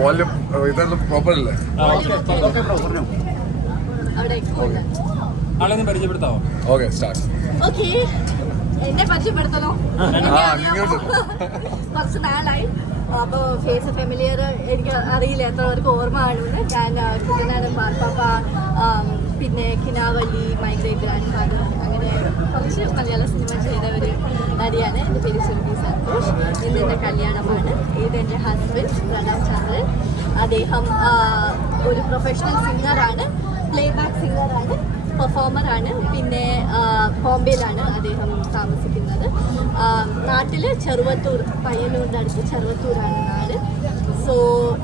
Volume ഇതെല്ലാം proper അല്ലേ? ആളെ പരിചയപ്പെടുത്താവോ? Okay start. ഓക്കെ, എന്നെ പരിചയപ്പെടുത്തണോ? കുറച്ച് നാളായി, അപ്പോൾ ഫേസ് ഫെമിലിയർ എനിക്ക് അറിയില്ല എത്ര പേർക്ക് ഓർമ്മ കാണുമെന്ന്. ഞാൻ കുട്ടനാടൻ മാർപ്പാപ്പ, പിന്നെ കിനാവല്ലി, മൈഗ്രേറ്റ് ഗ്രാൻഡ് ഫാദർ, അങ്ങനെ കുറച്ച് മലയാള സിനിമ ചെയ്ത ഒരു നടിയാണ്. എൻ്റെ പേര് സുരഭി സന്തോഷ്. ഇന്നെൻ്റെ കല്യാണമാണ്. ഇതെൻ്റെ ഹസ്ബൻഡ് പ്രണവ് ചന്ദ്രൻ. അദ്ദേഹം ഒരു പ്രൊഫഷണൽ സിംഗറാണ്, പ്ലേബാക്ക് സിംഗറാണ്, പെർഫോമറാണ്. പിന്നെ ബോംബെയിലാണ് അദ്ദേഹം താമസിക്കുന്നത്. നാട്ടിൽ ചെറുവത്തൂർ, പയ്യന്നൂരിൻ്റെ അടുത്ത് ചെറുവത്തൂരാണ് നാട്. സോ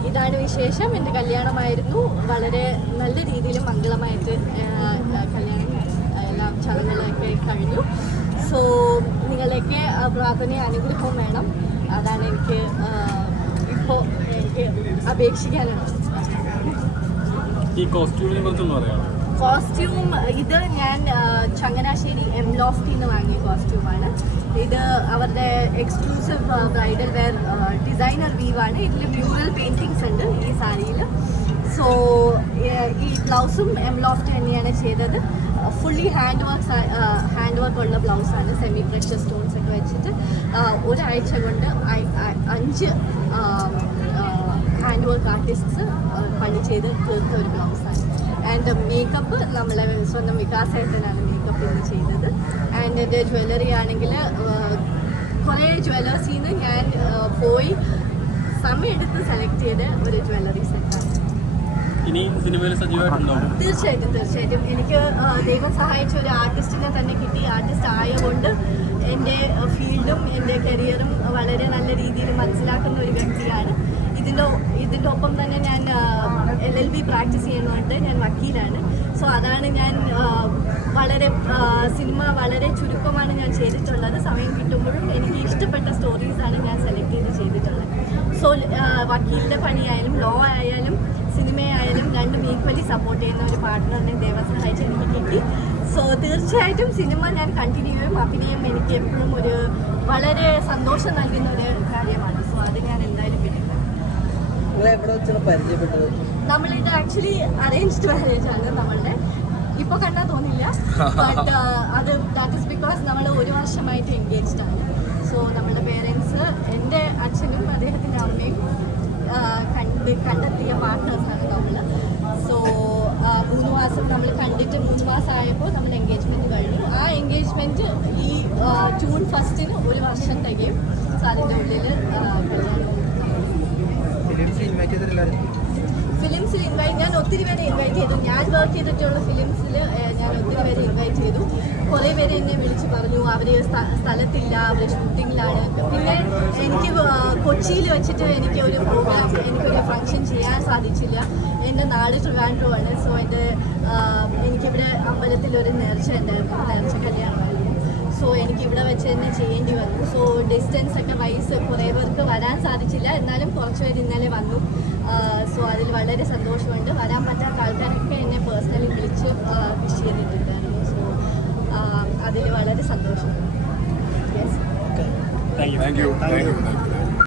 ഇതാണ് വിശേഷം. എൻ്റെ കല്യാണമായിരുന്നു. വളരെ നല്ല രീതിയിൽ മംഗളമായിട്ട് കല്യാണം എല്ലാം ചടങ്ങുകളൊക്കെ കഴിഞ്ഞു. സോ നിങ്ങളൊക്കെ പ്രാർത്ഥനയും അനുഗ്രഹവും വേണം. അതാണ് എനിക്ക് ഇപ്പോൾ എനിക്ക് അപേക്ഷിക്കാനുള്ളത്. ഈ കോസ്റ്റ്യൂമിനെ കുറിച്ചൊന്നും അറിയാമോ? കോസ്റ്റ്യൂം ഇത് ഞാൻ ചങ്ങനാശ്ശേരി എംലോഫ്റ്റിന്ന് വാങ്ങിയ കോസ്റ്റ്യൂമാണ്. ഇത് അവരുടെ എക്സ്ക്ലൂസീവ് ബ്രൈഡൽ വെയർ ഡിസൈനർ വീവാണ്. ഇതിൽ മ്യൂറൽ പെയിൻറ്റിങ്സ് ഉണ്ട് ഈ സാരിയിൽ. സോ ഈ ബ്ലൗസും എംലോഫ്റ്റ് തന്നെയാണ് ചെയ്തത്. ഫുള്ളി ഹാൻഡ് വർക്ക് ഉള്ള ബ്ലൗസാണ്. സെമി പ്രഷ്യസ് സ്റ്റോൺസ് ഒക്കെ വെച്ചിട്ട് ഒരാഴ്ച കൊണ്ട് 5 ഹാൻഡ് വർക്ക് ആർട്ടിസ്റ്റ്സ് പണി ചെയ്ത് തീർത്ത ഒരു ബ്ലൗസാണ്. ആൻഡ് മേക്കപ്പ് നമ്മളെ സ്വന്തം വികാസേട്ടനാണ് മേക്കപ്പ് ഇന്ന് ചെയ്തത്. ആൻഡ് എൻ്റെ ജ്വല്ലറി ആണെങ്കിൽ കുറേ ജ്വല്ലേഴ്സിൽ നിന്ന് ഞാൻ പോയി സമയമെടുത്ത് സെലക്ട് ചെയ്ത ഒരു ജ്വല്ലറി സെറ്റാണ്. തീർച്ചയായിട്ടും എനിക്ക് ദൈവം സഹായിച്ച ഒരു ആർട്ടിസ്റ്റിനെ തന്നെ കിട്ടി. ആർട്ടിസ്റ്റ് ആയതുകൊണ്ട് എൻ്റെ ഫീൽഡും എൻ്റെ കരിയറും വളരെ നല്ല രീതിയിൽ മനസ്സിലാക്കുന്ന ഒരു വ്യക്തിയാണ്. ഇതിൻ്റെ ഒപ്പം തന്നെ ഞാൻ LLB പ്രാക്ടീസ് ചെയ്യുന്നുണ്ട്. ഞാൻ വക്കീലാണ്. സോ അതാണ് ഞാൻ സിനിമ വളരെ ചുരുക്കമാണ് ഞാൻ ചെയ്തിട്ടുള്ളത്. സമയം കിട്ടുമ്പോഴും എനിക്ക് ഇഷ്ടപ്പെട്ട സ്റ്റോറീസാണ് ഞാൻ സെലക്ട് ചെയ്തിട്ടുള്ളത്. സോ വക്കീലിൻ്റെ പണിയായാലും ലോ ആയാലും സിനിമയായാലും രണ്ടും ഈക്വലി സപ്പോർട്ട് ചെയ്യുന്ന ഒരു പാർട്ട്ണറിനെ ദൈവം സഹായിച്ച് എനിക്ക് കിട്ടി. സോ തീർച്ചയായിട്ടും സിനിമ ഞാൻ കണ്ടിന്യൂ ചെയ്യും. അഭിനയം എനിക്ക് എപ്പോഴും ഒരു വളരെ സന്തോഷം നൽകുന്ന ഒരു കാര്യമാണ്. സോ അത് ഞാൻ എന്തായാലും പിടിക്കും. നമ്മളിത് ആക്ച്വലി അറേഞ്ച്ഡ് മാരേജ് ആണ് നമ്മളുടെ. ഇപ്പോൾ കണ്ടാൽ തോന്നില്ല, ബട്ട് അത് ദാറ്റ് ഈസ് ബിക്കോസ് നമ്മൾ 1 വർഷമായിട്ട് എൻഗേജ്ഡ് ആണ്. സോ നമ്മളുടെ പേരൻസ്, എൻ്റെ അച്ഛനും അദ്ദേഹത്തിൻ്റെ അമ്മയും കണ്ടെത്തിയ പാർട്ട്നേഴ്സാണ് നമ്മൾ. സോ 3 മാസം നമ്മൾ കണ്ടിട്ട് 3 മാസം ആയപ്പോൾ നമ്മൾ എൻഗേജ്മെൻറ്റ് കഴിഞ്ഞു. ആ എൻഗേജ്മെൻറ്റ് ഈ ജൂൺ 1 1 വർഷം തികയും. സോ അതിൻ്റെ ഉള്ളിൽ ഫിലിംസിൽ ഞാൻ ഒത്തിരി പേരെ ഇൻവൈറ്റ് ചെയ്തു. ഞാൻ വർക്ക് ചെയ്തിട്ടുള്ള ഫിലിംസിൽ ഞാൻ ഒത്തിരി പേരെ ഇൻവൈറ്റ് ചെയ്തു. കുറേ പേര് എന്നെ വിളിച്ച് പറഞ്ഞു അവർ സ്ഥലത്തില്ല, അവർ ഷൂട്ടിങ്ങിലാണ്. പിന്നെ എനിക്ക് കൊച്ചിയിൽ വെച്ചിട്ട് എനിക്ക് ഒരു പ്രോഗ്രാം, എനിക്കൊരു ഫംഗ്ഷൻ ചെയ്യാൻ സാധിച്ചില്ല. എൻ്റെ നാട് ട്രിവാൻഡ്രമാണ്. സോ എനിക്കിവിടെ അമ്പലത്തിലൊരു നേർച്ച ഉണ്ടായിരുന്നു, നേർച്ച കല്യാണമായിരുന്നു. സോ എനിക്കിവിടെ വെച്ച് തന്നെ ചെയ്യേണ്ടി വന്നു. സോ ഡിസ്റ്റൻസ് ഒക്കെ വൈസ് കുറേ പേർക്ക് വരാൻ സാധിച്ചില്ല. എന്നാലും കുറച്ച് പേര് ഇന്നലെ വന്നു. സോ അതിൽ വളരെ സന്തോഷമുണ്ട്. വരാൻ പറ്റാത്ത ആൾക്കാരൊക്കെ എന്നെ പേഴ്സണലി വിളിച്ച് വിഷ് ചെയ്തിട്ടുണ്ടായിരുന്നു. സോ അതിൽ വളരെ സന്തോഷമുണ്ട്. Thank you.